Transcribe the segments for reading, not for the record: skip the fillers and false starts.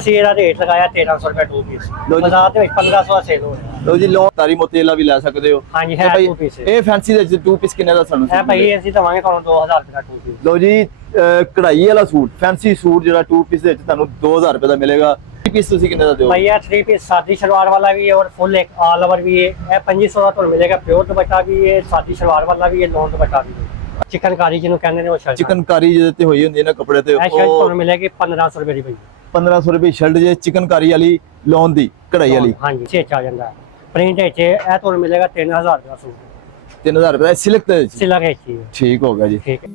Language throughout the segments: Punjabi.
ਅਸੀਂ ਇਹਦਾ ਰੇਟ ਲਗਾਇਆ 1300 ਰੁਪਏ 2 ਪੀਸ। ਬਾਜ਼ਾਰ ਦੇ ਵਿੱਚ 1500 ਦਾ ਸੇਲ ਹੋ ਰਿਹਾ। ਲੋ ਜੀ ਲੋਨ ਤਾਰੀ ਮੋਤੀਲਾ ਵੀ ਲੈ ਸਕਦੇ ਹੋ। ਹਾਂਜੀ ਹੈ 2 ਪੀਸ। ਇਹ ਫੈਂਸੀ ਦੇ 2 ਪੀਸ ਕਿੰਨੇ ਦਾ ਸਾਨੂੰ? ਹੈ ਭਾਈ ਅਸੀਂ ਦਵਾਂਗੇ ਤੁਹਾਨੂੰ 2000 ਰੁਪਏ ਦਾ 2 ਪੀਸ। ਲੋ ਜੀ ਕਢਾਈ ਵਾਲਾ ਸੂਟ ਫੈਂਸੀ ਸੂਟ ਜਿਹੜਾ 2 ਪੀਸ ਦੇ ਵਿੱਚ ਤੁਹਾਨੂੰ 2000 ਰੁਪਏ ਦਾ ਮਿਲੇਗਾ। 3 ਪੀਸ ਤੁਸੀਂ ਕਿੰਨੇ ਦਾ ਦਿਓ? भाई 3 पीस सादी शलवार वाला भी है और फुल एक ऑल ओवर भी है। 2500 का तो मिलेगा। प्योर दुपट्टा भी है, सादी शलवार वाला भी है, लॉन दुपट्टा भी है। चिकनकारी जिन्होंने कहते हैं वो शर्ट चिकनकारी ਜਿਹਦੇ ਤੇ ਹੋਈ ਹੁੰਦੀ ਹੈ ਨਾ ਕੱਪੜੇ ਤੇ शर्ट ਤੁਹਾਨੂੰ ਮਿਲੇਗੀ 1500 ਰੁਪਏ ਦੀ ਭਾਈ। 1500 ਰੁਪਏ ਸ਼ਰਟ ਜੇ ਚਿਕਨਕਾਰੀ ਵਾਲੀ ਲੋਨ ਦੀ ਕਢਾਈ ਵਾਲੀ। ਹਾਂਜੀ ਛੇਚ ਆ ਜਾਂਦਾ ਪ੍ਰਿੰਟ ਵਿੱਚ ਇਹ ਤੁਹਾਨੂੰ ਮਿਲੇਗਾ 3000 ਦਾ ਸੂਟ। 3000 ਰੁਪਏ ਸਿਲਕ ਤੇ ਸਿਲਕ ਵਿੱਚ ਹੀ ਹੈ। ਠੀਕ ਹੋ ਗਿਆ ਜੀ। ਠੀਕ ਹੈ।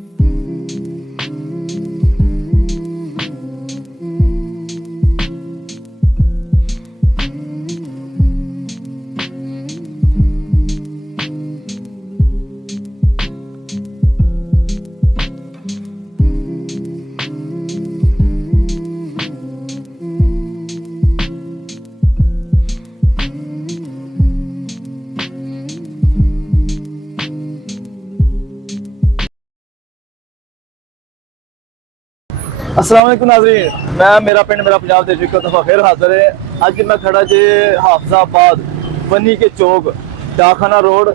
अस्सलाम वालेकुम नाज़रीन, मैं मेरा पिंड मेरा पंजाब दे एक दफ़ा फिर हाजिर है। अज मैं खड़ा जे हाफिजाबाद बनी के चौक डाखाना रोड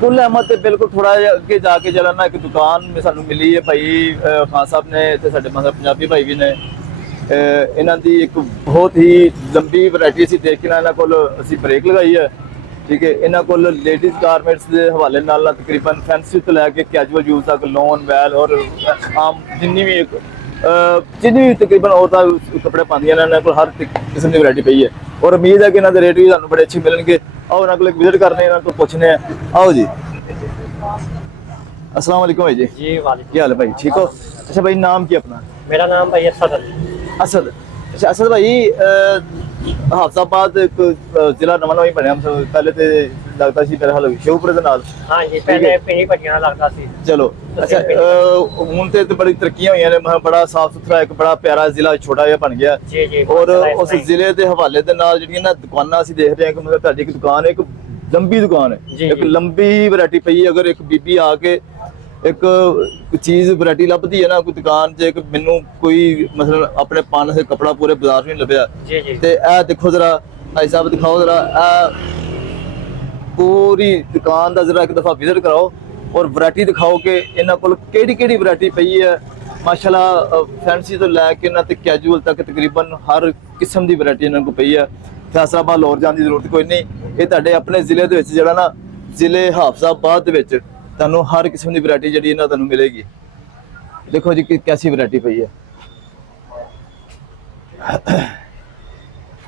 कुल अहमद ते बिल्कुल थोड़ा अगे जाके जरा ना एक दुकान में सानू मिली है भाई खान साहब ने ते साडे मतलब पंजाबी भाई भी ने इन्हां दी एक बहुत ही लंबी वैरायटी असीं देख के इन्हां कोल असीं ब्रेक लगाई है। ठीक है, इन्हां कोल लेडीज़ गारमेंट्स के हवाले नाल तकरीबन फैंसी तो लैके कैजुअल यूज तक लॉन वैल और आम जिन्नी भी जिन्नी भी तकरीबन औरतां कपड़े पांदियां ने इन्हां कोल हर किस्म की वैरायटी पई है और उम्मीद है कि इन्हां दे रेट भी तुहानूं बड़े अच्छे मिलणगे। आओ इन्हां कोल एक विजिट करने इन्हां कोल पुछने आओ जी। अस्सलाम वालेकुम भाई जी। जी वालेकुम। क्या हाल है भाई, ठीक हो? अच्छा भाई नाम की अपना? मेरा नाम भाई असद। असद। अच्छा असद भाई हाफिजाबाद एक जिला नवा नवा ही बनया पहले तो लगता सी मेरा हाल शेवपुरे दे नाल। हां जी पहले पिंडी पट्टियां लगता सी। चलो अच्छा हुन ते बड़ी तरक्कियां होईयां ने बड़ा साफ सुथरा एक बड़ा प्यारा जिला छोटा जिहा बन गया। जी जी। और उस जिले दे हवाले दे नाल जेहड़ियां ना दुकानां असीं देख रहे हैं कि मतलब तुहाडी एक दुकान है, एक लंबी दुकान है, एक लंबी वैरायटी पई है। अगर एक बीबी आके एक चीज़ वैरायटी लभदी है ना कोई दुकान च एक मैनू कोई मसलन अपने पाने से कपड़ा पूरे बाजार नहीं लभ्या ते ए देखो जरा भाई साहब दिखाओ जरा पूरी दुकान दा जरा एक दफा विजिट कराओ और वैरायटी दिखाओ कि इन्हां कोल केड़ी वैरायटी पई है। माशाल्लाह फैंसी तो लैके ना ते कैजुअल तक तकरीबन हर किस्म दी वैरायटी इन्हां कोल पई है। फैसलाबाद लाहौर जाने की जरूरत कोई नहीं, ये तुहाडे अपने जिले दे विच जिहड़ा ना जिले हाफिजाबाद दे विच ਤੁਹਾਨੂੰ हर किस्म की वैरायटी जी ना तुहानूं मिलेगी। देखो जी कैसी वैरायटी पई है।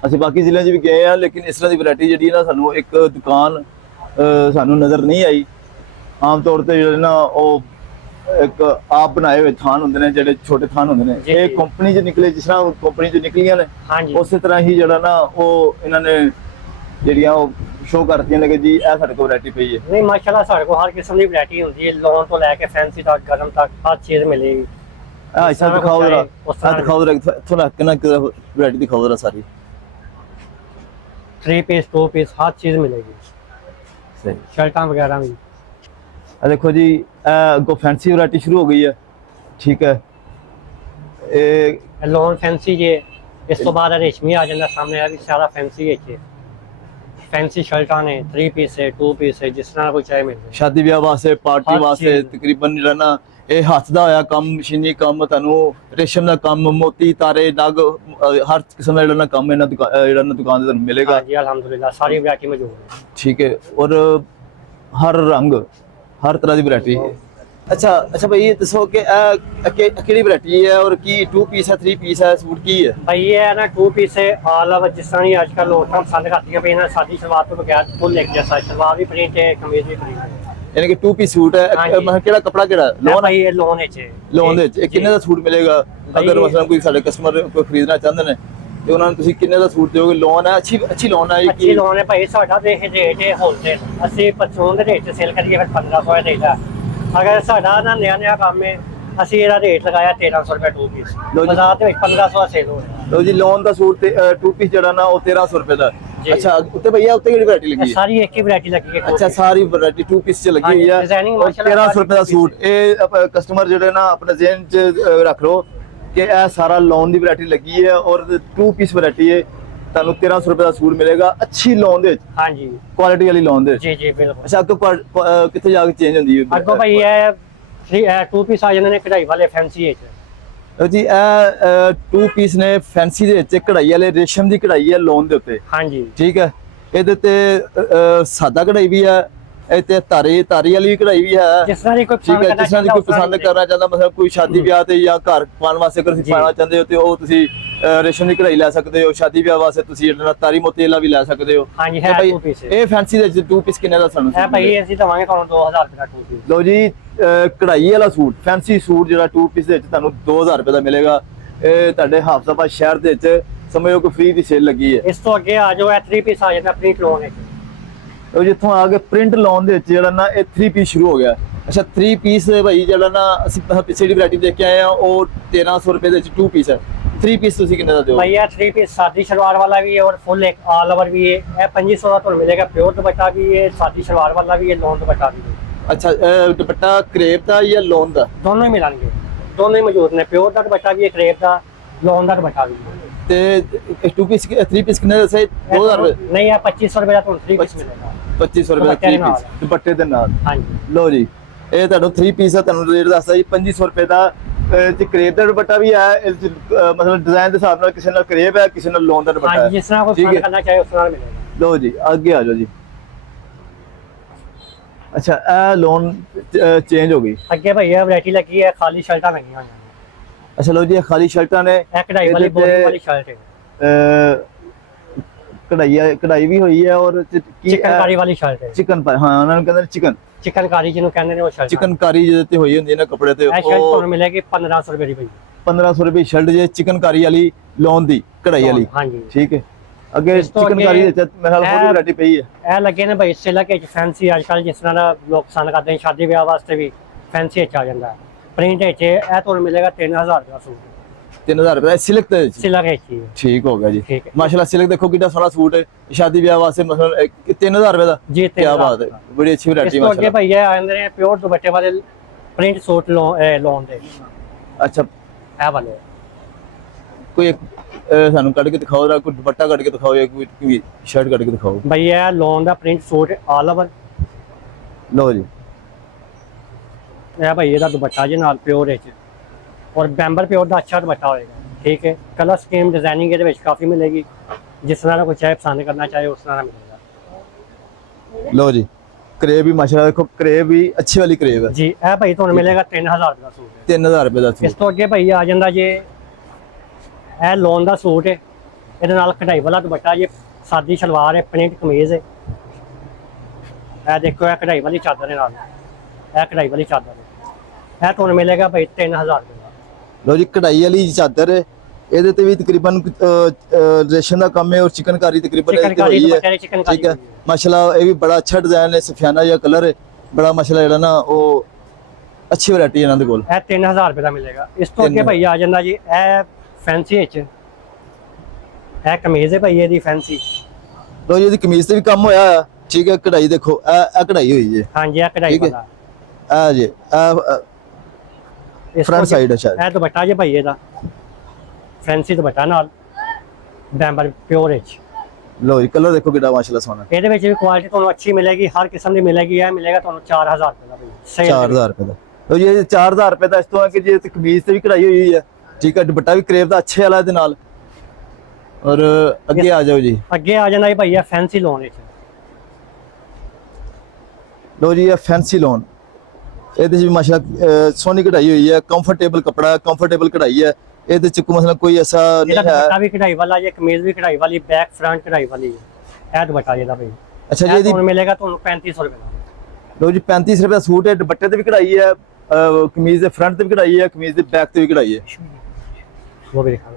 असं बाकी जिले भी गए हैं लेकिन इस तरह की वैरायटी जी ना सानू एक दुकान सानू नज़र नहीं आई। आम तौर पर जो ना वो एक आप बनाए हुए थान होंगे ने जेडे छोटे थान होंगे ने ये कंपनी च निकले जिस तरह कंपनी च निकलियां ने उस तरह ही जरा ना वो इन्होंने ਜਿਹੜੀਆਂ ਉਹ ਸ਼ੋ ਕਰਦੀਆਂ ਨੇ ਕਿ ਜੀ ਇਹ ਸਾਡੇ ਕੋਲ ਵੈਰਾਈਟੀ ਪਈ ਹੈ। ਨਹੀਂ ਮਾਸ਼ਾਅੱਲਾ ਸਾਡੇ ਕੋਲ ਹਰ ਕਿਸਮ ਦੀ ਵੈਰਾਈਟੀ ਹੁੰਦੀ ਹੈ, ਲੋਨ ਤੋਂ ਲੈ ਕੇ ਫੈਂਸੀ ਤੱਕ ਗਰਮ ਤੱਕ ਹਰ ਚੀਜ਼ ਮਿਲੇਗੀ। ਆ ਇਸਾ ਦਿਖਾਓ ਜਰਾ, ਆ ਦਿਖਾਓ ਜਰਾ ਥੋੜਾ ਕਿੰਨਾ ਵੈਰਾਈਟੀ ਦਿਖਾਓ ਜਰਾ ਸਾਰੀ। 3 ਪੀਸ 2 ਪੀਸ ਹਰ ਚੀਜ਼ ਮਿਲੇਗੀ। ਸਹੀ ਸ਼ਰਟਾਂ ਵਗੈरह ਵੀ। ਆ ਦੇਖੋ ਜੀ ਅੱਗੋਂ ਫੈਂਸੀ ਵੈਰਾਈਟੀ ਸ਼ੁਰੂ ਹੋ ਗਈ ਹੈ। ਠੀਕ ਹੈ, ਇਹ ਲੋਨ ਫੈਂਸੀ ਜੇ ਇਸ ਤੋਂ ਬਾਅਦ ਰੇਸ਼ਮੀ ਆ ਜਾਂਦਾ ਸਾਹਮਣੇ ਆ ਵੀ ਸਾਰਾ ਫੈਂਸੀ ਵਿੱਚ फैंसी शर्टां ने 3 पीस है 2 पीस है जिस तरह कोई चाहे मिल जाए। शादी ब्याह वास्ते पार्टी वास्ते तकरीबन ਜਿਹੜਾ ਨਾ ਇਹ ਹੱਥ ਦਾ ਹੋਇਆ ਕੰਮ ਮਸ਼ੀਨੀ ਕੰਮ ਤੁਹਾਨੂੰ ਰੇਸ਼ਮ ਦਾ ਕੰਮ ਮੋਤੀ ਤਾਰੇ ਨਗ ਹਰ ਕਿਸਮ ਦਾ ਜਿਹੜਾ ਨਾ ਕੰਮ ਇਹਨਾਂ ਜਿਹੜਾ ਨਾ ਦੁਕਾਨ ਤੇ ਤੁਹਾਨੂੰ ਮਿਲੇਗਾ। ਜੀ ਅਲਹਮਦੁਲਿਲਾ ਸਾਰੀ ਵੈਰਾਈਟੀ ਮੌਜੂਦ ਹੈ। ਠੀਕ ਹੈ और हर रंग हर तरह की वैरायटी है। अच्छा भाई ये दसो कि केड़ी वैरायटी है और की 2 पीस है 3 पीस है सूट की है? भाई ये है ना 2 पीस है ऑल ओवर जिस तरह आजकल औरतां पसंद करती हैं शादी सलवार तो बगैर फुल एक जैसा सलवार भी प्रिंट है कमीज भी प्रिंट है यानी कि 2 पीस सूट है। मैं केड़ा कपड़ा केड़ा लोन भाई ये लोन है लोन दे विच किन्ने दा सूट मिलेगा? अगर मतलब कोई साडे कस्टमर कोई खरीदना चाहते ने ਤੇ ਉਹਨਾਂ ਨੂੰ ਤੁਸੀਂ ਕਿੰਨੇ ਦਾ ਸੂਟ ਦਿਓਗੇ? ਲੋਨ ਹੈ ਅੱਛੀ ਲੋਨ ਹੈ? ਅੱਛੀ ਲੋਨ ਹੈ ਭਾਈ ਸਾਡਾ ਤੇ ਇਹ ਰੇਟ ਹੈ ਹੋਲਸੇਲ ਅਸੀਂ 55 ਦੇ ਰੇਟ ਤੇ ਸੇਲ ਕਰੀਏ ਫਿਰ 1500 ਦੇ ਰੇਟ ਹੈ। अगर साडा ना नया काम है ਅਸੀਂ ਇਹਦਾ ਰੇਟ ਲਗਾਇਆ 1300 ਰੁਪਏ 2 ਪੀਸ। ਬਾਜ਼ਾਰ ਦੇ ਵਿੱਚ 1500 ਦਾ ਸੇਲ ਹੋ ਰਿਹਾ। ਲੋ ਜੀ ਲੋਨ ਦਾ ਸੂਟ ਤੇ 2 ਪੀਸ ਜਿਹੜਾ ਨਾ ਉਹ 1300 ਰੁਪਏ ਦਾ। ਅੱਛਾ ਉੱਤੇ ਭਈਆ ਉੱਤੇ ਕਿਹੜੀ ਵੈਰਾਈਟੀ ਲੱਗੀ ਹੈ? ਸਾਰੀ ਇੱਕ ਹੀ ਵੈਰਾਈਟੀ ਲੱਗੀ ਹੈ। ਅੱਛਾ ਸਾਰੀ ਵੈਰਾਈਟੀ 2 ਪੀਸ ਚ ਲੱਗੀ ਹੋਈ ਹੈ। 1300 ਰੁਪਏ ਦਾ ਸੂਟ। ਇਹ ਕਸਟਮਰ ਜਿਹੜੇ ਨਾ ਆਪਣੇ ਜ਼ਿਹਨ ਚ ਰੱਖ ਲਓ ਕਿ ਇਹ ਸਾਰਾ ਲੋਨ ਦੀ ਵੈਰਾਈਟੀ ਲੱਗੀ ਹੈ ਔਰ 2 ਪੀਸ ਵੈਰਾਈਟੀ ਹੈ। ਤੁਹਾਨੂੰ 1300 ਰੁਪਏ ਦਾ ਸੂਟ ਮਿਲੇਗਾ ਅੱਛੀ ਲੋਨ ਦੇ ਵਿੱਚ, ਹਾਂਜੀ ਕੁਆਲਿਟੀ ਵਾਲੀ ਲੋਨ ਦੇ ਵਿੱਚ। ਜੀ ਜੀ ਬਿਲਕੁਲ। ਅੱਛਾ ਅੱਗੋਂ ਕਿੱਥੇ ਜਾ ਕੇ ਚੇਂਜ ਹੁੰਦੀ ਹੈ? ਅੱਗੋਂ ਭਾਈ ਇਹ 2 ਪੀਸ ਆ ਜਾਂਦੇ ਨੇ ਕਢਾਈ ਵਾਲੇ ਫੈਂਸੀ ਵਿੱਚ। ਜੀ ਇਹ 2 ਪੀਸ ਨੇ ਫੈਂਸੀ ਦੇ ਵਿੱਚ, ਕਢਾਈ ਵਾਲੇ ਰੇਸ਼ਮ ਦੀ ਕਢਾਈ ਹੈ ਲੋਨ ਦੇ ਉੱਤੇ। ਹਾਂਜੀ ਠੀਕ ਹੈ, ਇਹਦੇ ਤੇ ਸਾਦਾ ਕਢਾਈ ਵੀ ਹੈ, ਇਹ ਤੇ ਤਾਰੀ ਵਾਲੀ ਵੀ ਕਢਾਈ ਵੀ ਹੈ। ਜਿਸ ਤਰ੍ਹਾਂ ਦੀ ਕੋਈ ਠੀਕ ਪਸੰਦ ਹੈ, ਕਰਨਾ ਜਿਸ ਤਰ੍ਹਾਂ ਦੀ ਕੋਈ ਪਸੰਦ ਕਰਨਾ ਚਾਹੁੰਦਾ, ਮਤਲਬ ਕੋਈ ਸ਼ਾਦੀ ਵਿਆਹ ਤੇ ਜਾਂ ਘਰ ਪਾਉਣ ਵਾਸਤੇ ਅਗਰ ਤੁਸੀਂ ਪਾਉਣਾ ਚਾਹੁੰਦੇ ਹੋ ਤੇ ਉਹ ਤੁਸੀਂ ਰੇਸ਼ਮ ਦੀ ਕਢਾਈ ਲੈ ਸਕਦੇ ਹੋ। ਸ਼ਾਦੀ ਵਿਆਹ ਵਾਸਤੇ ਤੁਸੀਂ ਇਹਦੇ ਨਾਲ ਤਾਰੀ ਮੋਤੀ ਵਾਲਾ ਵੀ ਲੈ ਸਕਦੇ ਹੋ। ਹਾਂਜੀ ਤੇ ਹੈ ਭਾਈ 2 ਪੀਸ। ਇਹ ਫੈਂਸੀ ਦੇ ਵਿੱਚ 2 ਪੀਸ ਕਿੰਨੇ ਦਾ ਸਾਨੂੰ ਇਹ ਭਾਈ ਅਸੀਂ ਦਵਾਂਗੇ ਤੁਹਾਨੂੰ 2000 ਰੁਪਏ ਦਾ 2 ਪੀਸ। ਲਓ ਜੀ, ਕਢਾਈ ਵਾਲਾ ਸੂਟ, ਫੈਂਸੀ ਸੂਟ ਜਿਹੜਾ 2 ਪੀਸ ਦੇ ਵਿੱਚ ਤੁਹਾਨੂੰ 2000 ਰੁਪਏ ਦਾ ਮਿਲੇਗਾ। ਇਹ ਤੁਹਾਡੇ ਹਾਫਸਾਬਾਦ ਸ਼ਹਿਰ ਦੇ ਵਿੱਚ ਸਮਝੋ ਕਿ ਫ੍ਰੀ ਦੀ ਸੇਲ ਲੱਗੀ ਹੈ। ਇਸ ਤੋਂ ਅੱਗੇ ਆ ਜਾਓ, ਇਹ 3 ਪੀਸ ਆ ਜਾਂਦਾ ਪ੍ਰਿੰਟ ਲੋਨ ਵਿੱਚ। ਉਹ ਜਿੱਥੋਂ ਆ ਕੇ ਪ੍ਰਿੰਟ ਲਾਉਣ ਦੇ ਵਿੱਚ ਜਿਹੜਾ ਨਾ ਇਹ 3 ਪੀਸ ਸ਼ੁਰੂ ਹੋ ਗਿਆ। ਅੱਛਾ 3 ਪੀਸ ਭਾਈ ਜਿਹੜਾ ਨਾ ਅਸੀਂ ਪਿਛਲੀ ਦੀ ਵੈਰਾਈਟੀ ਦੇਖ ਕੇ ਆਏ ਆ ਉਹ 1300 ਰੁਪਏ ਦੇ ਵਿੱਚ 2 ਪੀਸ ਹੈ। 3 ਪੀਸ ਤੁਸੀਂ ਕਿੰਨੇ ਦਾ ਦਿਓ? भाई ये 3 पीस सादी शलवार वाला भी है और फुल एक ऑल ओवर भी है। ये 2500 का तो मिलेगा। प्योर दुपट्टा भी है, सादी शलवार वाला भी है, लोन दुपट्टा भी है। अच्छा दुपट्टा क्रेप ਦਾ ਜਾਂ ਲੋਨ ਦਾ? दोनों ही मिलेंगे, दोनों ही मौजूद ने। प्योर का दुपट्टा भी है, क्रेप का, लोन का दुपट्टा भी है। ਤੇ 2 ਪੀਸ 3 ਪੀਸ ਕਿੰਨੇ ਦਾ ਸੇ? 2000 ਰੁਪਏ? नहीं है 2500 रुपए का तो 3 पीस मिलेगा। 2500 ਰੁਪਏ ਦਾ 3 ਪੀਸ ਦੁਪੱਟੇ ਦੇ ਨਾਲ। हाँ जी ਲਓ ਜੀ, ਇਹ ਤੁਹਾਨੂੰ 3 ਪੀਸ ਦਾ ਤੁਹਾਨੂੰ ਰੇਟ ਦੱਸਦਾ ਜੀ 2500 ਰੁਪਏ ਦਾ। ਤੇ ਕਰੇਪ ਦਾ ਦੁਪੱਟਾ ਵੀ ਹੈ, ਮਤਲਬ ਡਿਜ਼ਾਈਨ ਦੇ ਹਿਸਾਬ ਨਾਲ ਕਿਸੇ ਨਾਲ ਕਰੇਪ ਹੈ, ਕਿਸੇ ਨਾਲ ਲੋਨ ਦਾ ਦੁਪੱਟਾ हाँ ਹੈ। जी, जिस तरह को ठीक है। पसंद करना चाहे उस तरह मिलेगा। ਲਓ ਜੀ ਅੱਗੇ ਆ ਜਾਓ ਜੀ। ਅੱਛਾ ਇਹ ਲੋਨ ਚੇਂਜ ਹੋ ਗਈ। ਅੱਗੇ ਭਈਆ ਵੈਰਾਈਟੀ ਲੱਗੀ ਹੈ, ਖਾਲੀ ਸ਼ਰਟਾਂ ਲੱਗੀਆਂ ਹੋਈਆਂ ਨੇ। ਅੱਛਾ ਲਓ ਜੀ, ਇਹ ਖਾਲੀ ਸ਼ਰਟਾਂ ਨੇ, ਇਹ ਕਢਾਈ ਵਾਲੀ ਬੋਲੀ ਵਾਲੀ ਸ਼ਰਟ ਹੈ, ਕਢਾਈ ਵੀ ਹੋਈ ਹੈ ਔਰ ਕੀ ਚਿਕਨਕਾਰੀ ਵਾਲੀ ਸ਼ਰਟ ਹੈ। ਚਿਕਨ ਹਾਂ ਉਹਨਾਂ ਨੂੰ ਕਹਿੰਦੇ ਚਿਕਨ ਚਿਕਨਕਾਰੀ ਜਿਹਨੂੰ ਕਹਿੰਦੇ ਨੇ ਉਹ ਸ਼ਰਟ। ਚਿਕਨਕਾਰੀ ਜਿਹਦੇ ਤੇ ਹੋਈ ਹੁੰਦੀ ਹੈ ਨਾ ਕੱਪੜੇ ਤੇ, ਇਹ ਸ਼ਰਟ ਤੁਹਾਨੂੰ ਮਿਲੇਗੀ 1500 ਰੁਪਏ ਦੀ ਭਈ। 1500 ਰੁਪਏ ਸ਼ਰਟ ਜੇ ਚਿਕਨਕਾਰੀ ਵਾਲੀ ਲੋਨ ਦੀ ਕਢਾਈ ਵਾਲੀ। ਹਾਂਜੀ ਠੀਕ ਹੈ, ਅੱਗੇ ਇਸ ਤੋਂ ਚਿਕਨਕਾਰੀ ਅੱਗੇ ਦੇ ਮੇਰੇ ਨਾਲ ਹੋਰ ਵੈਰਾਈਟੀ ਪਈ ਹੈ। ਇਹ ਲੱਗੇ ਨੇ ਭਾਈ ਸਿਲਕ ਵਿੱਚ ਫੈਂਸੀ। ਅੱਜ ਕੱਲ ਜਿਸ ਤਰ੍ਹਾਂ ਦਾ ਲੋਕ ਪਸੰਦ ਕਰਦੇ ਨੇ ਸ਼ਾਦੀ ਵਿਆਹ ਵਾਸਤੇ ਵੀ ਫੈਂਸੀ ਵਿੱਚ ਆ ਜਾਂਦਾ। ਪ੍ਰਿੰਟ ਵਿੱਚ ਇਹ ਤੁਹਾਨੂੰ ਮਿਲੇਗਾ 3000 ਰੁਪਏ ਦਾ ਸੂਟ। 3000 ਰੁਪਏ ਸਿਲਕ ਤੇ? ਸਿਲਕ ਵਿੱਚ ਹੀ ਹੈ। ਠੀਕ ਹੋ ਗਿਆ ਜੀ, ਠੀਕ ਹੈ। ਮਾਸ਼ਾਅੱਲਾ ਸਿਲਕ ਦੇਖੋ ਕਿੰਨਾ ਸੋਹਣਾ ਸੂਟ ਹੈ ਸ਼ਾਦੀ ਵਿਆਹ ਵਾਸਤੇ। ਮਤਲਬ 3000 ਰੁਪਏ ਦਾ ਜੀ, ਕੀ ਬਾਤ ਹੈ, ਬੜੀ ਅੱਛੀ ਵੈਰਾਈਟੀ ਇਸ ਤੋਂ ਅੱਗੇ ਮਾਸ਼ਾਅੱਲਾ। ਭਾਈ ਇਹ ਆ ਜਾਂਦੇ ਨੇ ਪਿਓਰ ਦੁਪੱਟੇ ਵਾਲੇ ਪ੍ਰਿੰਟ ਸੂਟ ਲੋਨ ਦੇ। ਅੱਛਾ ਇਹ ਵਾਲੇ ਕੋਈ ਇੱਕ ਸਾਨੂੰ ਕੱਢ ਕੇ ਦਿਖਾਓ ਜਰਾ, ਕੋਈ ਦੁਪੱਟਾ ਕੱਢ ਕੇ ਦਿਖਾਓ ਜਾਂ ਕੋਈ ਸ਼ਰਟ ਕੱਢ ਕੇ ਦਿਖਾਓ। ਭਾਈ ਇਹ ਲੋਨ ਦਾ ਪ੍ਰਿੰਟ ਸੂਟ ਆਲ ਓਵਰ। ਲਓ ਜੀ, ਇਹ ਭਾਈ ਇਹਦਾ ਦੁਪੱਟਾ ਜੀ ਨਾਲ ਪਿਓਰ ਵਿੱਚ, ਔਰ ਬੈਂਬਰ ਪਿਓਰ ਦਾ ਅੱਛਾ ਦੁਪੱਟਾ ਹੋਏਗਾ। ਠੀਕ ਹੈ, ਕਲਰ ਸਕੀਮ ਡਿਜ਼ਾਈਨਿੰਗ ਇਹਦੇ ਵਿੱਚ ਕਾਫੀ ਮਿਲੇਗੀ। ਜਿਸ ਤਰ੍ਹਾਂ ਦਾ ਕੋਈ ਚਾਹੇ ਪਸੰਦ ਕਰਨਾ ਚਾਹੇ ਉਸ ਤਰ੍ਹਾਂ ਦਾ ਮਿਲੇਗਾ। ਲਓ ਜੀ, ਕਰੇਬ ਵੀ ਮਾਸ਼ਾਅੱਲਾ ਦੇਖੋ, ਕਰੇਬ ਵੀ ਅੱਛੀ ਵਾਲੀ ਕਰੇਬ ਹੈ ਜੀ। ਇਹ ਭਾਈ ਤੁਹਾਨੂੰ ਮਿਲੇਗਾ 3000 ਰੁਪਏ ਦਾ ਸੂਟ। 3000 ਰੁਪਏ ਦਾ ਇਸ ਸੂਟ। ਤੋਂ ਅੱਗੇ ਭਾਈ ਆ ਜਾਂਦਾ ਜੇ ਇਹ ਲੋਨ ਦਾ ਸੂਟ ਹੈ, ਇਹਦੇ ਨਾਲ ਕਢਾਈ ਵਾਲਾ ਦੁਪੱਟਾ ਜੇ, ਸਾਦੀ ਸ਼ਲਵਾਰ ਹੈ, ਪ੍ਰਿੰਟ ਕਮੀਜ਼ ਹੈ। ਇਹ ਦੇਖੋ ਇਹ ਕਢਾਈ ਵਾਲੀ ਚਾਦਰ ਦੇ ਨਾਲ, ਇਹ ਕਢਾਈ ਵਾਲੀ ਚਾਦਰ ਹੈ। ਇਹ ਤੁਹਾਨੂੰ ਮਿਲੇਗਾ ਭਾਈ 3000 ਰੁਪਏ ਦਾ। ਲਓ ਜੀ, ਕਢਾਈ ਵਾਲੀ ਚਾਦਰ ਹੈ, ਇਹਦੇ ਤੇ ਵੀ ਤਕਰੀਬਨ ਰੇਸ਼ਮ ਦਾ ਕੰਮ ਹੈ ਔਰ ਚਿਕਨਕਾਰੀ ਤਕਰੀਬਨ ਇਹਦੇ ਤੇ ਹੋਈ ਹੈ। ਠੀਕ ਹੈ, ਮਾਸ਼ਾਅੱਲਾ ਇਹ ਵੀ ਬੜਾ ਅੱਛਾ ਡਿਜ਼ਾਈਨ ਹੈ, ਸਫਿਆਨਾ ਜਿਹਾ ਕਲਰ ਹੈ, ਬੜਾ ਮਾਸ਼ਾਅੱਲਾ ਜਿਹੜਾ ਨਾ ਉਹ ਅੱਛੀ ਵੈਰਾਈਟੀ ਇਹਨਾਂ ਦੇ ਕੋਲ। ਇਹ 3000 ਰੁਪਏ ਦਾ ਮਿਲੇਗਾ। ਇਸ ਤੋਂ ਅੱਗੇ ਭਾਈ ਆ ਜਾਂਦਾ ਜੀ ਇਹ ਫੈਂਸੀ ਵਿੱਚ, ਇਹ ਕਮੀਜ਼ ਹੈ ਭਾਈ ਇਹਦੀ ਫੈਂਸੀ। ਲਓ ਜੀ, ਇਹਦੀ ਕਮੀਜ਼ ਤੇ ਵੀ ਕੰਮ ਹੋਇਆ ਆ। ਠੀਕ ਹੈ, ਕਢਾਈ ਦੇਖੋ, ਇਹ ਕਢਾਈ ਹੋਈ ਹੈ। ਹਾਂਜੀ, ਇਹ ਕਢਾਈ ਵਾਲਾ ਆ ਜੀ, ਫਰੰਟ ਸਾਈਡ ਹੈ ਸ਼ਾਇਦ। ਇਹ ਦੁਪੱਟਾ ਜੇ ਭਾਈ ਇਹਦਾ ਫੈਂਸੀ ਦੁਪੱਟਾ ਨਾਲ ਬੈਂਬਰ ਪਿਓਰ ਵਿੱਚ। ਲਓ ਜੀ, ਕਲਰ ਦੇਖੋ ਕਿੰਨਾ ਮਾਸ਼ਾਅੱਲਾ ਸੋਹਣਾ। ਇਹਦੇ ਵਿੱਚ ਵੀ ਕੁਆਲਿਟੀ ਤੁਹਾਨੂੰ ਅੱਛੀ ਮਿਲੇਗੀ, ਹਰ ਕਿਸਮ ਦੀ ਮਿਲੇਗੀ। ਇਹ ਮਿਲੇਗਾ ਤੁਹਾਨੂੰ 4000 ਰੁਪਏ ਦਾ ਭਾਈ। 4000 ਰੁਪਏ ਦਾ। ਲਓ ਜੀ, ਇਹ 4000 ਰੁਪਏ ਦਾ। ਇਸ ਤੋਂ ਆ ਕਿ ਜੇ ਕਮੀਜ਼ ਤੇ ਵੀ ਕਢਾਈ ਹੋਈ ਹੈ। ਠੀਕ ਹੈ, ਦੁਪੱਟਾ ਵੀ ਕਰੇਪ ਦਾ ਅੱਛੇ ਵਾਲਾ ਇਹਦੇ ਨਾਲ। ਔਰ ਅੱਗੇ ਆ ਜਾਓ ਜੀ, ਅੱਗੇ ਆ ਜਾਂਦਾ ਜੀ ਭਾਈ ਇਹ ਫੈਂਸੀ ਲੋਨ ਵਿੱਚ। ਲਓ ਜੀ, ਇਹ ਫੈਂਸੀ ਲੋਨ, ਇਹਦੇ 'ਚ ਵੀ ਮਾਸ਼ਾਅੱਲਾ ਸੋਹਣੀ ਕਢਾਈ ਹੋਈ ਹੈ, ਕੰਫਰਟੇਬਲ ਕੱਪੜਾ, ਕੰਫਰਟੇਬਲ ਕਢਾਈ ਹੈ। ਇਹਦੇ 'ਚ ਮਤਲਬ ਕੋਈ ਐਸਾ ਨਹੀਂ ਇਹਦਾ ਹੈ। ਦੁਪੱਟਾ ਵੀ ਕਢਾਈ ਵਾਲਾ ਜੇ, ਕਮੀਜ਼ ਵੀ ਕਢਾਈ ਵਾਲੀ, ਬੈਕ ਫਰੰਟ ਕਢਾਈ ਵਾਲੀ ਹੈ। ਇਹ ਦੁਪੱਟਾ ਜਿਹਦਾ ਭਾਈ। ਅੱਛਾ ਜੀ, ਇਹ ਇਹਦੀ ਤੁਹਾਨੂੰ ਮਿਲੇਗਾ ਤੁਹਾਨੂੰ 3500 ਰੁਪਏ ਦਾ। ਲਓ ਜੀ, 35 ਰੁਪਏ ਦਾ ਸੂਟ ਹੈ, ਦੁਪੱਟੇ ਤੇ ਵੀ ਕਢਾਈ ਹੈ, ਕਮੀਜ਼ ਦੇ ਫਰੰਟ ਤੇ ਵੀ ਕਢਾਈ ਹੈ, ਕਮੀਜ਼ ਦੇ ਬੈਕ ਤੇ ਵੀ ਕਢਾਈ ਹੈ। ਉਹ ਵੀ ਦਿਖਾਓ।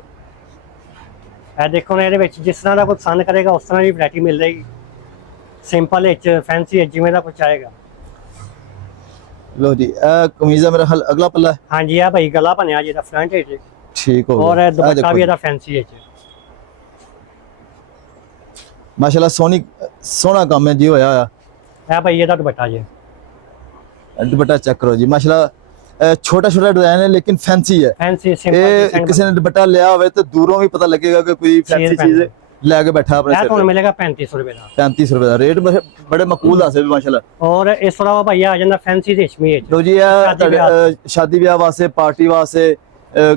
ਇਹ ਦੇਖੋ ਨਾ, ਇਹਦੇ ਵਿੱਚ ਜਿਸ ਤਰ੍ਹਾਂ ਦਾ ਕੋਈ ਪਸੰਦ ਕਰੇਗਾ ਉਸ ਤਰ੍ਹਾਂ ਦੀ ਵੈਰਾਈਟੀ ਮਿਲ ਜਾਏਗੀ। ਸਿੰਪਲ ਵਿੱਚ, ਫੈਂਸੀ ਵਿੱਚ, ਜਿਵੇਂ ਦਾ ਕੁਝ ਆਏਗਾ। ਲਓ ਜੀ, ਇਹ ਕਮੀਜ਼ ਦਾ ਮੇਰਾ ਅਗਲਾ ਪੱਲਾ ਹੈ। ਹਾਂਜੀ, ਆ ਭਾਈ ਗਲਾ ਬਣਿਆ ਜਿਹਦਾ ਫਰੰਟ ਵਿੱਚ, ਠੀਕ ਹੋ ਗਿਆ। ਔਰ ਇਹ ਦੁਪੱਟਾ ਦੇਖੋ ਵੀ ਜੀ, ਇਹਦਾ ਫੈਂਸੀ ਵਿੱਚ। ਮਾਸ਼ਾਅੱਲਾ ਸੋਹਣਾ ਕੰਮ ਹੈ ਜੀ ਹੋਇਆ ਆ। ਇਹ ਭਾਈ ਇਹਦਾ ਦੁਪੱਟਾ ਜੀ। ਦੁਪੱਟਾ ਚੈੱਕ ਕਰੋ ਜੀ, ਮਾਸ਼ਾਅੱਲਾ ਛੋਟਾ ਛੋਟਾ ਡਿਜ਼ਾਈਨ ਹੈ ਲੇਕਿਨ ਫੈਂਸੀ ਹੈ। ਫੈਂਸੀ ਇਹ ਸਿੰਪਲ ਕਿਸੇ ਨੇ ਦੁਪੱਟਾ ਲਿਆ ਹੋਵੇ ਤੇ ਦੂਰੋਂ ਵੀ ਪਤਾ ਲੱਗੇਗਾ ਕਿ ਕੋਈ ਫੈਂਸੀ ਚੀਜ਼ ਲੈ ਕੇ ਬੈਠਾ ਆਪਣੇ ਇਹ ਸਿਰ ਤੁਹਾਨੂੰ ਤੇ। ਮਿਲੇਗਾ 3500 ਰੁਪਏ ਦਾ। 3500 ਰੁਪਏ ਦਾ ਰੇਟ ਬੜੇ ਮਕਬੂਲ ਦੱਸੇ ਵੀ ਮਾਸ਼ਾਅੱਲਾ। ਔਰ ਇਸ ਤੋਂ ਇਲਾਵਾ ਭਾਈ ਆ ਜਾਂਦਾ ਫੈਂਸੀ ਰੇਸ਼ਮੀ ਵਿੱਚ। ਲੋ ਜੀ ਇਹ ਸ਼ਾਦੀ ਵਿਆਹ ਵਾਸਤੇ ਪਾਰਟੀ ਵਾਸਤੇ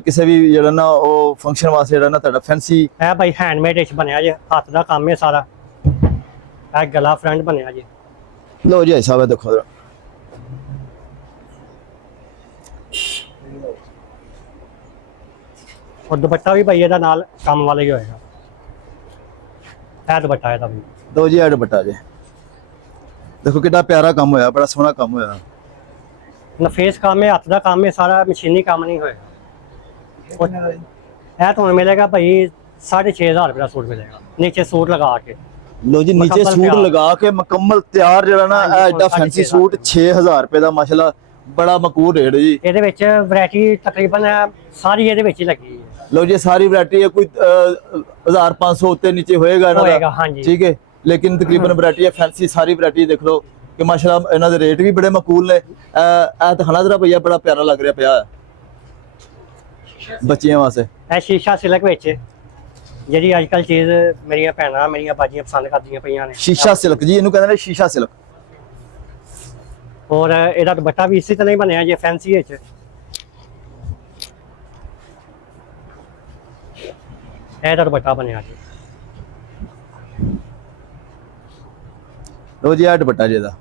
ਕਿਸੇ ਵੀ ਜਿਹੜਾ ਨਾ ਉਹ ਫੰਕਸ਼ਨ ਵਾਸਤੇ ਜਿਹੜਾ ਨਾ ਤੁਹਾਡਾ ਫੈਂਸੀ ਇਹ ਭਾਈ ਹੈਂਡਮੇਡ ਵਿੱਚ ਬਣਿਆ ਜੇ, ਹੱਥ ਦਾ ਕੰਮ ਹੈ ਸਾਰਾ। ਇਹ ਗਲਾ ਫਰੰਟ ਬਣਿਆ ਜੇ। ਲੋ ਜੀ ਹਿਸਾਬ ਹੈ ਦੇਖੋ ਜਰਾ। ਔਰ ਦੁਪੱਟਾ ਵੀ ਭਾਈ ਇਹਦਾ ਨਾਲ ਕੰਮ ਵਾਲਾ ਹੀ ਹੋਏਗਾ। ਇਹ ਦੁਪੱਟਾ ਇਹਦਾ ਵੀ। ਲੋ ਜੀ ਇਹ ਦੁਪੱਟਾ ਜੇ ਦੇਖੋ ਕਿੰਨਾ ਪਿਆਰਾ ਕੰਮ ਹੋਇਆ, ਬੜਾ ਸੋਹਣਾ ਕੰਮ ਹੋਇਆ। ਨਫੀਸ ਕੰਮ ਹੈ, ਹੱਥ ਦਾ ਕੰਮ ਹੈ ਸਾਰਾ, ਮਸ਼ੀਨੀ ਕੰਮ ਨਹੀਂ ਹੋਏਗਾ। ਇਹ ਤੁਹਾਨੂੰ ਮਿਲੇਗਾ ਭਾਈ 6500 ਰੁਪਏ ਦਾ ਸੂਟ ਮਿਲੇਗਾ, ਨੀਚੇ ਸੂਟ ਲਗਾ ਕੇ। ਲੋ ਜੀ ਨੀਚੇ ਮੁਕੰਮਲ ਸੂਟ ਤਿਆਰ। ਲਗਾ ਕੇ ਮੁਕੰਮਲ ਤਿਆਰ ਜਿਹੜਾ ਨਾ ਹਾਂਜੀ, ਇਹ ਐਡਾ ਸਾਢੇ ਫੈਂਸੀ ਛੇ ਸੂਟ 6000 ਰੁਪਏ ਦਾ ਮਾਸ਼ਾਅੱਲਾ ਬੜਾ ਮਕਬੂਲ ਰੇਟ ਹੈ ਜੀ। ਇਹਦੇ ਵਿੱਚ ਵੈਰਾਈਟੀ ਤਕਰੀਬਨ ਸਾਰੀ ਇਹਦੇ ਵਿੱਚ ਹੀ ਲੱਗੀ ਹੈ। ਲੋ ਜੀ ਸਾਰੀ ਵੈਰਾਈਟੀ ਹੈ, ਕੋਈ 1500 ਉੱਤੇ ਨੀਚੇ ਹੋਏਗਾ ਇਹਨਾਂ ਹੋਏਗਾ, ਦਾ, ਹਾਂਜੀ। ਠੀਕ ਹੈ, ਲੇਕਿਨ ਤਕਰੀਬਨ ਵੈਰਾਈਟੀ ਹੈ ਫੈਂਸੀ ਸਾਰੀ ਵੈਰਾਈਟੀ ਦੇਖ ਲਓ ਕਿ ਮਾਸ਼ਾਅੱਲਾ ਇਹਨਾਂ ਦੇ ਰੇਟ ਵੀ ਬੜੇ ਮਕਬੂਲ ਨੇ। ਇਹ ਦਿਖਾਣਾ ਜਰਾ ਭਈਆ, ਬੜਾ ਪਿਆਰਾ ਲੱਗ ਰਿਹਾ ਪਿਆ ਬੱਚਿਆਂ ਵਾਸਤੇ। ਇਹ ਸ਼ੀਸ਼ਾ ਸਿਲਕ ਵਿੱਚ ਜਿਹੜੀ ਅੱਜ ਕੱਲ ਚੀਜ਼ ਮੇਰੀਆਂ ਭੈਣਾਂ ਮੇਰੀਆਂ ਬਾਜੀਆਂ ਪਸੰਦ ਕਰਦੀਆਂ ਪਈਆਂ ਨੇ। ਸ਼ੀਸ਼ਾ ਸਿਲਕ ਜੀ ਇਹਨੂੰ ਕਹਿੰਦੇ ਨੇ, ਸ਼ੀਸ਼ਾ ਸਿਲਕ। ਔਰ ਇਹਦਾ ਦੁਪੱਟਾ ਵੀ ਇਸੇ ਤਰ੍ਹਾਂ ਹੀ ਬਣਿਆ ਜੇ ਫੈਂਸੀ ਵਿੱਚ। ਇਹਦਾ ਦੁਪੱਟਾ ਬਣਿਆ ਜੀ। ਲੋ ਜੀ ਇਹ ਦੁਪੱਟਾ ਜੀ ਇਹਦਾ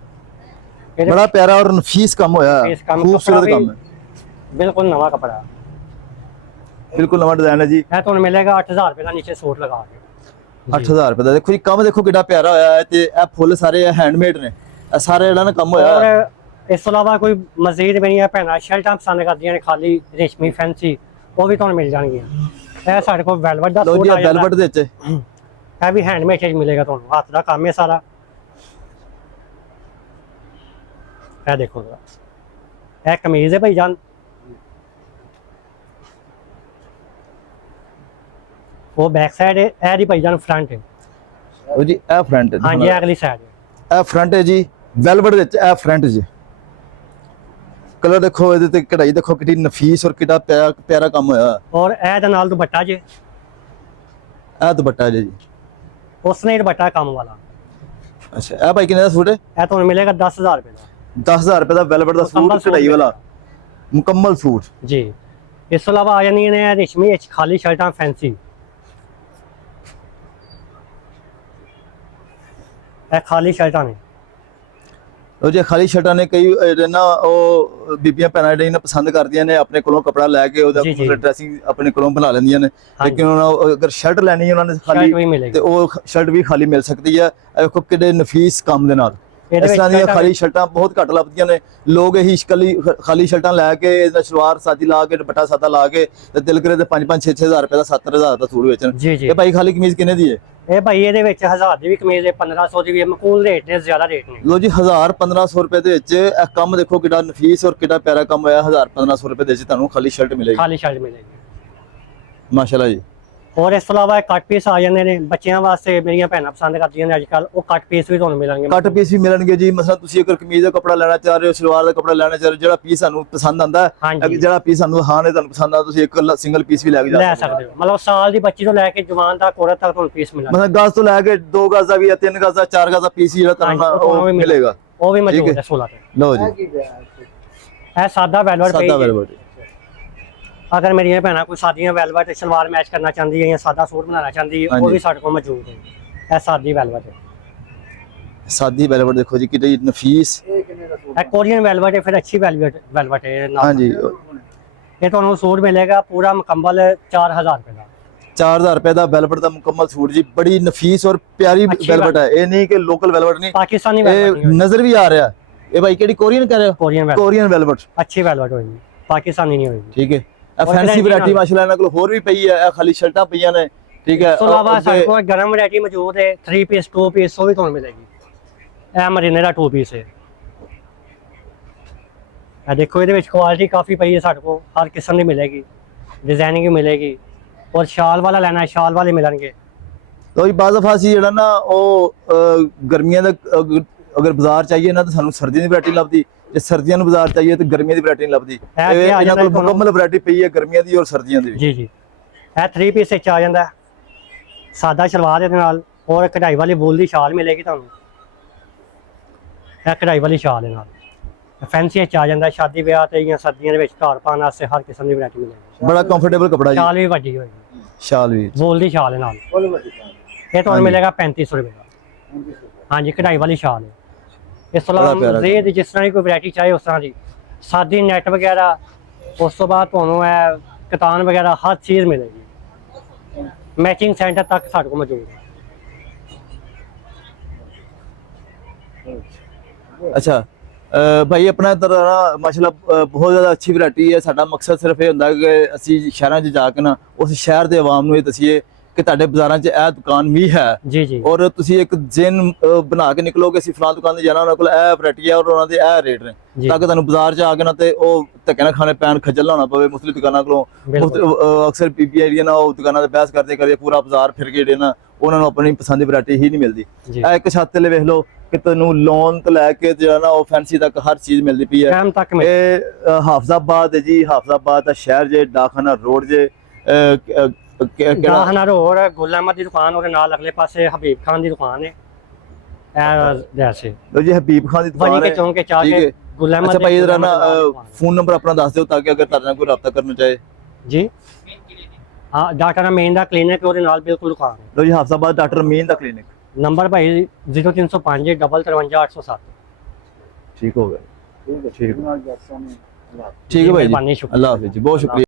ਇਹਦੇ ਬੜਾ ਪਿਆਰਾ ਔਰ ਨਫੀਸ ਕੰਮ ਹੋਇਆ, ਨਫੀਸ ਕੰਮ, ਖੂਬਸੂਰਤ ਕੱਪੜਾ ਕੰਮ ਹੈ, ਬਿਲਕੁਲ ਨਵਾਂ ਕਪੜਾ। ਬਿਲਕੁਲ ਨਵਾਂ ਡਿਜ਼ਾਈਨ ਹੈ ਜੀ। ਇਹ ਤੁਹਾਨੂੰ ਮਿਲੇਗਾ 8000 ਰੁਪਏ ਦਾ ਨੀਚੇ ਸੂਟ ਲਗਾ ਕੇ। 8000 ਰੁਪਏ ਦਾ। ਦੇਖੋ ਜੀ ਕੰਮ ਦੇਖੋ ਕਿੰਨਾ ਪਿਆਰਾ ਹੋਇਆ ਹੈ ਤੇ ਇਹ ਫੁੱਲ ਸਾਰੇ ਹੈਂਡਮੇਡ ਨੇ, ਇਹ ਸਾਰੇ ਜਿਹੜਾ ਨਾ ਕੰਮ ਹੋਇਆ। ਔਰ ਇਸ ਤੋਂ ਇਲਾਵਾ ਕੋਈ ਮਜ਼ੀਦ ਮੇਰੀਆਂ ਭੈਣਾਂ ਸ਼ਰਟਾਂ ਪਸੰਦ ਕਰਦੀਆਂ ਨੇ ਖਾਲੀ ਰੇਸ਼ਮੀ ਫੈਂਸੀ, ਉਹ ਵੀ ਤੁਹਾਨੂੰ ਮਿਲ ਜਾਣਗੀਆਂ। ਇਹ ਸਾਡੇ ਕੋਲ ਵੈਲਵਟ ਦਾ ਲੋ ਸੂਟ ਜੀ ਆ ਜਾਂਦਾ। ਵੈਲਵਟ ਦੇ ਵਿੱਚ ਇਹ ਵੀ ਹੈਂਡਮੇਡ ਚ ਮਿਲੇਗਾ ਤੁਹਾਨੂੰ, ਹੱਥ ਦਾ ਕੰਮ ਹੈ ਸਾਰਾ। ਇਹ ਦੇਖੋ ਜਰਾ, ਇਹ ਕਮੀਜ਼ ਹੈ ਭਾਈ ਜਾਨ। ਉਹ ਬੈਕ ਸਾਈਡ ਹੈ, ਇਹ ਦੀ ਭਾਈ ਜਾਨ ਫਰੰਟ ਹੈ। ਲੋ ਜੀ ਇਹ ਫਰੰਟ ਹੈ, ਹਾਂਜੀ ਇਹ ਅਗਲੀ ਸਾਈਡ ਹੈ। ਇਹ ਫਰੰਟ ਹੈ ਜੀ ਵੈਲਵਟ ਦੇ ਵਿੱਚ, ਇਹ ਫਰੰਟ ਜੀ। ਕਲਰ ਦੇਖੋ, ਇਹਦੇ ਤੇ ਕਢਾਈ ਦੇਖੋ ਕਿੰਨੀ ਨਫੀਸ ਔਰ ਕਿੰਨਾ ਪਿਆਰਾ ਕੰਮ ਹੋਇਆ। ਔਰ ਇਹ ਦੇ ਨਾਲ ਦੁਪੱਟਾ ਜੇ, ਇਹ ਦੁਪੱਟਾ ਜੀ। ਉਸਨੇ ਦੁਪੱਟਾ ਕੰਮ ਵਾਲਾ। ਅੱਛਾ ਇਹ ਭਾਈ ਕਿੰਨੇ ਦਾ ਸੂਟ ਹੈ? ਇਹ ਤੁਹਾਨੂੰ ਮਿਲੇਗਾ 10000 ਰੁਪਏ ਦਾ। 10000 ਰੁਪਏ ਦਾ ਵੈਲਵਟ ਦਾ ਮੁਕੰਮਲ ਸੂਟ ਕਢਾਈ ਵਾਲਾ ਮੁਕੰਮਲ ਸੂਟ ਜੀ। ਇਸ ਤੋਂ ਇਲਾਵਾ ਆ ਜਾਂਦੀਆਂ ਨੇ ਰੇਸ਼ਮੀ ਵਿੱਚ ਖਾਲੀ ਸ਼ਰਟਾਂ ਫੈਂਸੀ। ਇਹ ਖਾਲੀ ਸ਼ਰਟਾਂ ਨੇ। ਉਹ ਜੇ ਖਾਲੀ ਸ਼ਰਟਾਂ ਨੇ ਕਈ ਜਿਹੜੇ ਨਾ ਉਹ ਬੀਬੀਆਂ ਭੈਣਾਂ ਜਿਹੜੀਆਂ ਨੇ ਪਸੰਦ ਕਰਦੀਆਂ ਨੇ ਆਪਣੇ ਕੋਲੋਂ ਕੱਪੜਾ ਲੈ ਕੇ ਉਹਦਾ ਜੀ, ਜੀ। ਡਰੈਸਿੰਗ ਆਪਣੇ ਕੋਲੋਂ ਬਣਾ ਲੈਂਦੀਆਂ ਨੇ, ਹਾਂਜੀ। ਲੇਕਿਨ ਉਹਨਾਂ ਨੂੰ ਅਗਰ ਸ਼ਰਟ ਲੈਣੀ ਹੈ ਉਹਨਾਂ ਨੇ ਸ਼ਰਟ ਵੀ ਖਾਲੀ ਮਿਲੇਗੀ। ਤੇ ਉਹ ਸ਼ਰਟ ਵੀ ਖਾਲੀ ਮਿਲ ਸਕਦੀ ਹੈ। ਇਹ ਵੇਖੋ ਕਿੰਨੇ ਨਫੀਸ ਕੰਮ ਦੇ ਨਾਲ। ਇਹਦੇ ਇਸ ਤਰ੍ਹਾਂ ਵਿੱਚ ਦੀਆਂ ਖਾਲੀ ਸ਼ਰਟਾਂ ਬਹੁਤ ਘੱਟ ਲੱਭਦੀਆਂ ਨੇ। ਲੋਕ ਇਹੀ ਖਾਲੀ ਸ਼ਰਟਾਂ ਲੈ ਕੇ ਇਹਦਾ ਸਲਵਾਰ ਸਾਦੀ ਲਾ ਕੇ ਦੁਪੱਟਾ ਸਾਦਾ ਲਾ ਕੇ ਤੇ ਦਿਲ ਕਰੇ ਤੇ 5-5 6-6000 ਰੁਪਏ ਦਾ 70,000 ਦਾ ਸੂਟ ਵੇਚਣ। ਜੀ ਜੀ। ਇਹ ਭਾਈ ਖਾਲੀ ਕਮੀਜ਼ ਕਿੰਨੇ ਦੀ ਹੈ? ਇਹ ਭਾਈ ਇਹਦੇ ਵਿੱਚ 1000 ਦੀ ਵੀ ਕਮੀਜ਼ ਹੈ, 1500 ਦੀ ਵੀ ਹੈ। ਮਕੂਲ ਰੇਟ ਨੇ, ਜ਼ਿਆਦਾ ਰੇਟ ਨਹੀਂ। ਲੋ ਜੀ 1000-1500 ਰੁਪਏ ਦੇ ਵਿੱਚ ਇਹ ਕੰਮ ਦੇਖੋ ਕਿੰਨਾ ਨਫੀਸ ਔਰ ਕਿੰਨਾ ਪਿਆਰਾ ਕੰਮ ਹੋਇਆ। 1000-1500 ਰੁਪਏ ਦੇ ਵਿੱਚ ਤੁਹਾਨੂੰ ਖਾਲੀ ਸ਼ਰਟ ਮਿਲੇਗੀ ਖਾਲੀ ਸ਼ਰਟ ਮਿਲੇਗੀ। ਮਾਸ਼ਾਅੱਲਾ ਜੀ। ਔਰ ਇਸ ਤੋਂ ਇਲਾਵਾ ਕੱਟ ਪੀਸ ਆ ਜਾਂਦੇ ਨੇ ਬੱਚਿਆਂ ਵਾਸਤੇ, ਮੇਰੀਆਂ ਭੈਣਾਂ ਪਸੰਦ ਕਰਦੀਆਂ ਨੇ ਅੱਜ ਕੱਲ, ਉਹ ਕੱਟ ਪੀਸ ਵੀ ਤੁਹਾਨੂੰ ਮਿਲਣਗੇ। ਕੱਟ ਪੀਸ ਵੀ ਮਿਲਣਗੇ ਜੀ। ਮਸਲਾ ਤੁਸੀਂ ਅਗਰ ਕਮੀਜ਼ ਦਾ ਕੱਪੜਾ ਲੈਣਾ ਚਾਹ ਰਹੇ ਹੋ, ਸਲਵਾਰ ਦਾ ਕੱਪੜਾ ਲੈਣਾ ਚਾਹ ਰਹੇ ਹੋ, ਜਿਹੜਾ ਪੀਸ ਸਾਨੂੰ ਪਸੰਦ ਆਂਦਾ, ਹਾਂਜੀ। ਜਿਹੜਾ ਪੀਸ ਸਾਨੂੰ ਹਾਂ ਨੇ ਤੁਹਾਨੂੰ ਪਸੰਦ ਆ, ਤੁਸੀਂ ਇੱਕ ਸਿੰਗਲ ਪੀਸ ਵੀ ਲੈ ਕੇ ਲੈ ਜਾ ਸਕਦੇ ਹੋ। ਮਤਲਬ ਸਾਲ ਦੀ ਬੱਚੀ ਤੋਂ ਲੈ ਕੇ ਜਵਾਨ ਤੱਕ, ਔਰਤ ਤੱਕ ਤੁਹਾਨੂੰ ਪੀਸ ਮਿਲਣਗੇ। ਮਤਲਬ ਗਜ਼ ਤੋਂ ਲੈ ਕੇ 2 ਗਜ਼ ਦਾ ਵੀ, 3 ਗਜ਼ ਦਾ, 4 ਗਜ਼ ਦਾ ਪੀਸ ਜਿਹੜਾ ਤੁਹਾਨੂੰ ਹਾਂਜੀ, ਉਹ ਵੀ ਮਿਲੇਗਾ। ਉਹ ਵੀ ਮੌਜੂਦ ਠੀਕ ਹੈ 16 ਤੇ। ਲਓ ਜੀ ਇਹ ਸਾਦਾ ਵੈਲਵਟ ਸਾਦਾ ਪੇਜ। ਵੈਲਵਟ। ਅਗਰ ਮੇਰੀਆਂ ਭੈਣਾਂ ਕੋਈ ਸਾਦੀਆਂ ਵੈਲਵਟ ਸਲਵਾਰ ਮੈਚ ਕਰਨਾ ਚਾਹੁੰਦੀ ਹੈ ਜਾਂ ਸਾਦਾ ਸੂਟ ਬਣਾਉਣਾ ਚਾਹੁੰਦੀ ਹੈ, ਉਹ ਹਾਂਜੀ। ਵੀ ਸਾਡੇ ਕੋਲ ਮੌਜੂਦ ਹੈ। ਇਹ ਸਾਦੀ ਵੈਲਵਟ ਹੈ। ਸਾਦੀ ਵੈਲਵਟ ਦੇਖੋ ਜੀ ਕਿੰਨੀ ਨਫੀਸ। ਇਹ ਕੋਰੀਅਨ ਵੈਲਵਟ ਹੈ, ਫਿਰ ਅੱਛੀ ਵੈਲਵਟ ਹੈ ਨਾਲ। ਹਾਂਜੀ ਇਹ ਤੁਹਾਨੂੰ ਸੂਟ ਮਿਲੇਗਾ ਪੂਰਾ ਮੁਕੰਮਲ 4000 ਰੁਪਏ ਦਾ। 4000 ਰੁਪਏ ਦਾ ਵੈਲਵਟ ਦਾ ਮੁਕੰਮਲ ਸੂਟ ਜੀ। ਬੜੀ ਨਫੀਸ ਔਰ ਪਿਆਰੀ ਅੱਛੀ ਵੈਲਵਟ ਹੈ। ਇਹ ਨਹੀਂ ਕਿ ਲੋਕਲ ਵੈਲਵਟ ਨਹੀਂ, ਪਾਕਿਸਤਾਨੀ ਇਹ ਵੈਲਵਟ ਨਜ਼ਰ ਵੀ ਆ ਰਿਹਾ। ਇਹ ਭਾਈ ਕਿਹੜੀ ਕੋਰੀਅਨ ਕਹਿ ਰਹੇ ਹੋ? Korean velvet Korean velvet. ਅੱਛੀ ਵੈਲਵਟ ਹੋਏਗੀ, ਪਾਕਿਸਤਾਨੀ ਨਹੀਂ ਹੋਏਗੀ। ਠੀਕ ਹੈ। ਇਹ ਔਰ ਫੈਂਸੀ ਗਾਰੰਟੀ ਵੈਰਾਈਟੀ ਨਾਲ। ਮਾਸ਼ਾਅੱਲਾ ਇਹਨਾਂ ਕੋਲ ਹੋਰ ਵੀ ਪਈ ਹੈ। ਇਹ ਖਾਲੀ ਸ਼ਰਟਾਂ ਪਈਆਂ ਨੇ, ਠੀਕ ਹੈ। ਇਸ ਤੋਂ ਇਲਾਵਾ ਸਾਡੇ ਕੋਲ ਗਰਮ ਵੈਰਾਈਟੀ ਮੌਜੂਦ ਹੈ, 3 ਪੀਸ 2 ਪੀਸ, ਉਹ ਵੀ ਤੁਹਾਨੂੰ ਮਿਲੇਗੀ। ਇਹ ਮਰੀਨੇ ਦਾ 2 ਪੀਸ ਹੈ। ਇਹ ਦੇਖੋ ਇਹਦੇ ਵਿੱਚ ਕੁਆਲਿਟੀ ਕਾਫੀ ਪਈ ਹੈ ਸਾਡੇ ਕੋਲ, ਹਰ ਕਿਸਮ ਦੀ ਮਿਲੇਗੀ, ਡਿਜ਼ਾਈਨਿੰਗ ਵੀ ਮਿਲੇਗੀ। ਔਰ ਸ਼ਾਲ ਵਾਲਾ ਲੈਣਾ ਹੈ, ਸ਼ਾਲ ਵਾਲੇ ਮਿਲਣਗੇ। तो बाज़ दफ़ा असीं ਜਿਹੜਾ ਨਾ ਉਹ ਗਰਮੀਆਂ ਦਾ ਅਗਰ ਬਾਜ਼ਾਰ ਚਾਹੀਏ ਨਾ ਤਾਂ ਸਾਨੂੰ ਸਰਦੀਆਂ ਦੀ ਵੈਰਾਈਟੀ ਲੱਭਦੀ, ਜੇ ਸਰਦੀਆਂ ਨੂੰ ਬਾਜ਼ਾਰ ਚਾਹੀਏ ਤਾਂ ਗਰਮੀਆਂ ਦੀ ਵੈਰਾਈਟੀ ਨਹੀਂ ਲੱਭਦੀ। ਇਹ ਕੀ ਆ ਇਹਨਾਂ ਜਾਂਦਾ ਕੋਲ ਤੁਹਾਨੂੰ? ਮੁਕੰਮਲ ਵੈਰਾਈਟੀ ਪਈ ਹੈ ਗਰਮੀਆਂ ਦੀ ਔਰ ਸਰਦੀਆਂ ਦੀ ਵੀ। ਜੀ ਜੀ, ਇਹ 3 ਪੀਸ ਵਿੱਚ ਆ ਜਾਂਦਾ ਹੈ। ਸਾਦਾ ਸਲਵਾਰ ਇਹਦੇ ਨਾਲ ਔਰ ਕਢਾਈ ਵਾਲੀ ਵੂਲ ਦੀ ਸ਼ਾਲ ਮਿਲੇਗੀ ਤੁਹਾਨੂੰ। ਇਹ ਕਢਾਈ ਵਾਲੀ ਸ਼ਾਲ ਦੇ ਨਾਲ ਫੈਂਸੀ ਵਿੱਚ ਆ ਜਾਂਦਾ, ਸ਼ਾਦੀ ਵਿਆਹ ਤੇ ਜਾਂ ਸਰਦੀਆਂ ਦੇ ਵਿੱਚ ਘਰ ਪਾਉਣ ਵਾਸਤੇ ਹਰ ਕਿਸਮ ਦੀ ਵੈਰਾਈਟੀ ਮਿਲੇਗੀ। ਬੜਾ ਕੰਫਰਟੇਬਲ ਕਪੜਾ ਜੀ। ਸ਼ਾਲ ਵੀ ਵੱਡੀ ਹੋਏਗੀ, ਸ਼ਾਲ ਵੀ ਵੂਲ ਦੀ ਸ਼ਾਲ ਦੇ ਨਾਲ। ਇਹ ਤੁਹਾਨੂੰ ਮਿਲੇਗਾ 3500 ਰੁਪਏ ਦਾ। ਹਾਂਜੀ, ਕਢਾਈ ਵਾਲੀ ਸ਼ਾਲ ਹੈ। ਇਸ ਤੋਂ ਬੜਾ ਪਿਆਰਾ ਇਲਾਵਾ ਜ਼ੇ ਦੀ ਜਿਸ ਤਰ੍ਹਾਂ ਦੀ ਕੋਈ ਵੈਰਾਈਟੀ ਚਾਹੇ ਉਸ ਤਰ੍ਹਾਂ ਦੀ, ਸਾਦੀ ਨੈਟ ਵਗੈਰਾ, ਉਸ ਤੋਂ ਬਾਅਦ ਤੁਹਾਨੂੰ ਇਹ ਕਤਾਨ ਵਗੈਰਾ ਹਰ ਚੀਜ਼ ਮਿਲੇਗੀ। ਮੈਚਿੰਗ ਸੈਂਟਰ ਤੱਕ ਸਾਡੇ ਕੋਲ ਮੌਜੂਦ ਹੈ। ਅੱਛਾ ਭਾਈ ਆਪਣਾ ਇੱਧਰ ਨਾ ਮਾਸ਼ਾਅੱਲਾ ਬਹੁਤ ਜ਼ਿਆਦਾ ਅੱਛੀ ਵੈਰਾਈਟੀ ਹੈ। ਸਾਡਾ ਮਕਸਦ ਸਿਰਫ ਇਹ ਹੁੰਦਾ ਕਿ ਅਸੀਂ ਸ਼ਹਿਰਾਂ 'ਚ ਜਾ ਕੇ ਨਾ ਉਸ ਸ਼ਹਿਰ ਦੇ ਆਵਾਮ ਨੂੰ ਇਹ ਦੱਸੀਏ ਕਿ ਤੁਹਾਡੇ ਬਾਜ਼ਾਰਾਂ 'ਚ ਇਹ ਦੁਕਾਨ ਵੀ ਹੈ। ਜੀ ਜੀ, ਔਰ ਤੁਸੀਂ ਇੱਕ ਜ਼ਿਹਨ ਬਣਾ ਕੇ ਨਿਕਲੋਗੇ ਅਸੀਂ ਫਲਾਂ ਦੁਕਾਨ ਤੇ ਜਾਣਾ, ਉਹਨਾਂ ਕੋਲ ਇਹ ਵੈਰਾਈਟੀ ਹੈ ਔਰ ਉਹਨਾਂ ਦੇ ਇਹ ਰੇਟ ਨੇ, ਜੀ। ਤਾਂ ਕਿ ਤੁਹਾਨੂੰ ਬਾਜ਼ਾਰ 'ਚ ਆ ਕੇ ਨਾ ਤੇ ਉਹ ਧੱਕੇ ਨਾਲ ਖਾਣੇ ਪੈਣ, ਖੱਜਲ ਨਾ ਹੋਣਾ ਪਵੇ ਮੁਖਤਲਿਫ ਦੁਕਾਨਾਂ ਕੋਲੋਂ। ਅਕਸਰ ਪੀਪੀ ਆਈਡੀਆ ਨਾ ਉਹ ਦੁਕਾਨਾਂ ਤੇ ਬਹਿਸ ਕਰਦੇ ਪੂਰਾ ਬਾਜ਼ਾਰ ਫਿਰ ਕੇ ਜਿਹੜੇ ਨਾ ਉਹਨਾਂ ਨੂੰ ਆਪਣੀ ਪਸੰਦ ਦੀ ਵੈਰਾਈਟੀ ਹੀ ਨਹੀਂ ਮਿਲਦੀ। ਜੀ। ਇਹ ਇੱਕ ਛੱਤ ਤੇ ਵੇਖ ਲਓ ਕਿ ਤੁਹਾਨੂੰ ਲੋਨ ਤੋਂ ਲੈ ਕੇ ਜਿਹੜਾ ਨਾ ਉਹ ਫੈਂਸੀ ਤੱਕ ਹਰ ਚੀਜ਼ ਮਿਲਦੀ ਪਈ ਹੈ। ਟਾਈਮ ਤੱਕ ਮਿਲ ਇਹ ਹਾਫਜ਼ਾਬਾਦ ਹੈ ਜੀ, ਹਾਫਜ਼ਾਬਾਦ ਦਾ ਸ਼ਹਿਰ ਜੇ, ਡਾਕਖਾਨਾ ਰੋਡ ਜੇ, ਕਿਹੜਾ ਗਾਹਨਾ ਰੋਡ ਗੁਲ ਅਹਿਮਦ ਦੀ ਦੁਕਾਨ, ਉਹਦੇ ਨਾਲ ਅਗਲੇ ਪਾਸੇ ਹਬੀਬ ਖਾਨ ਦੀ ਦੁਕਾਨ ਹੈ। ਇਹ ਜੈਸੇ ਲੋ ਜੀ ਹਬੀਬ ਖਾਨ ਦੀ ਦੁਕਾਨ ਵਜੀ ਹੈ। ਕੇ ਚੌਂਕ ਚ ਆ ਠੀਕ ਕੇ ਹੈ। ਗੁਲ ਅਹਿਮਦ ਅੱਛਾ ਦੀ ਭਾਈ ਗੁਲ ਜਰਾ ਨਾ ਅਹਿਮਦ ਦੀ ਦੁਕਾਨ ਹੈ। ਫੋਨ ਨੰਬਰ ਆਪਣਾ ਦੱਸ ਦਿਓ ਤਾਂ ਕਿ ਅਗਰ ਤੁਹਾਡੇ ਨਾਲ ਕੋਈ ਰਾਬਤਾ ਕਰਨਾ ਚਾਹੇ। ਜੀ ਹਾਂ, ਡਾਕਟਰ ਮੇਨ ਦਾ ਕਲੀਨਿਕ ਉਹਦੇ ਨਾਲ ਬਿਲਕੁਲ ਦੁਕਾਨ ਹੈ। ਲੋ ਜੀ ਹਾਫਜ਼ਾਬਾਦ ਡਾਕਟਰ ਮੀਨ ਦਾ ਕਲੀਨਿਕ। ਨੰਬਰ ਭਾਈ 0305 53807। ਠੀਕ ਹੋ ਗਿਆ। ਠੀਕ ਹੈ, ਠੀਕ ਨਾਲ ਜੱਟਾਂ ਨੇ ਠੀਕ ਹੈ ਭਾਈ ਜੀ, ਮਿਹਰਬਾਨੀ, ਸ਼ੁਕਰੀਆ। ਅੱਲਾਹ ਹਾਫਿਜ਼ ਜੀ, ਬਹੁਤ ਸ਼ੁਕਰੀਆ।